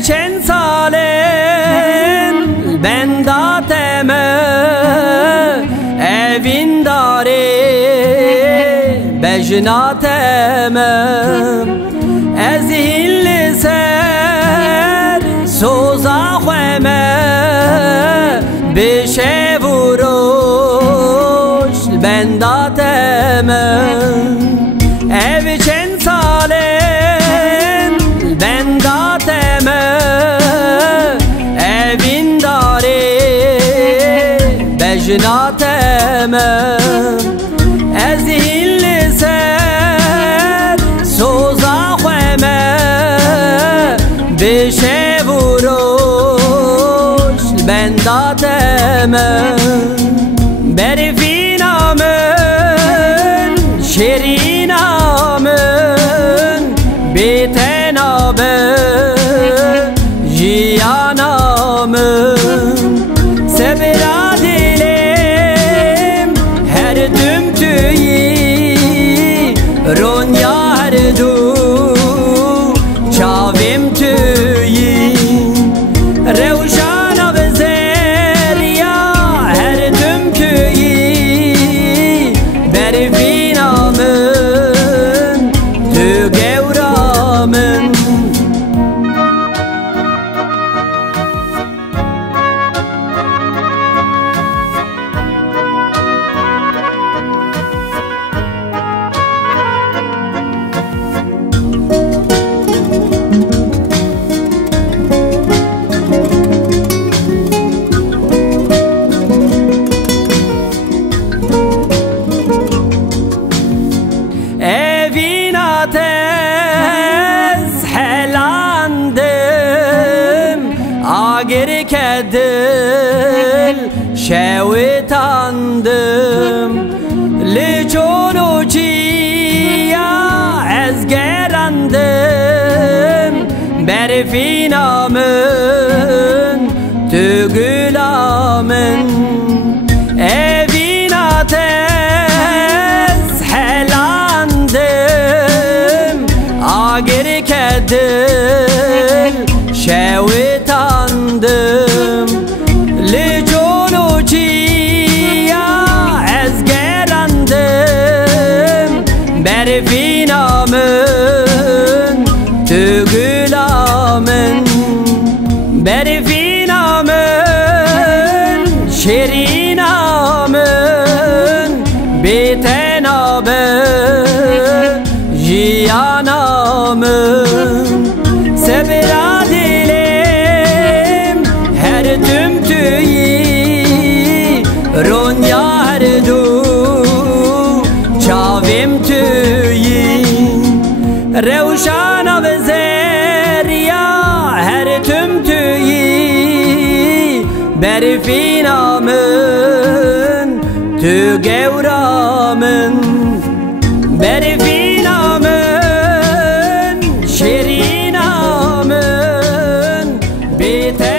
چند سالن بنداتمه evin dare bejnateme ezilli ser soza xweme bişevuroş bendateme ev çend salen bendateme evin dare bejnateme ezilli ser soza xweme bişevuroş bendateme berfinamın şirinamın bitenabı jiyanamın sebra dilim her tümtüyi ronya her du çavim tüyi revşana bezerya her tümtüyi berfinamın tü gevramın Gerkedil şevitandım liçonuçiya ezgerandım berfinamın tügülamın evinates helandım agerkedil şevitandım liçonuçiya ezgerandım berfinamın tügülamın berfinamın şirinamın bitenabı jiyanamın sebra dilim her tümtüyi ronya her du çavim tüyi revşana bezerya her tümtüyi berfinamın tü gevramın berfinamın şirinamın biter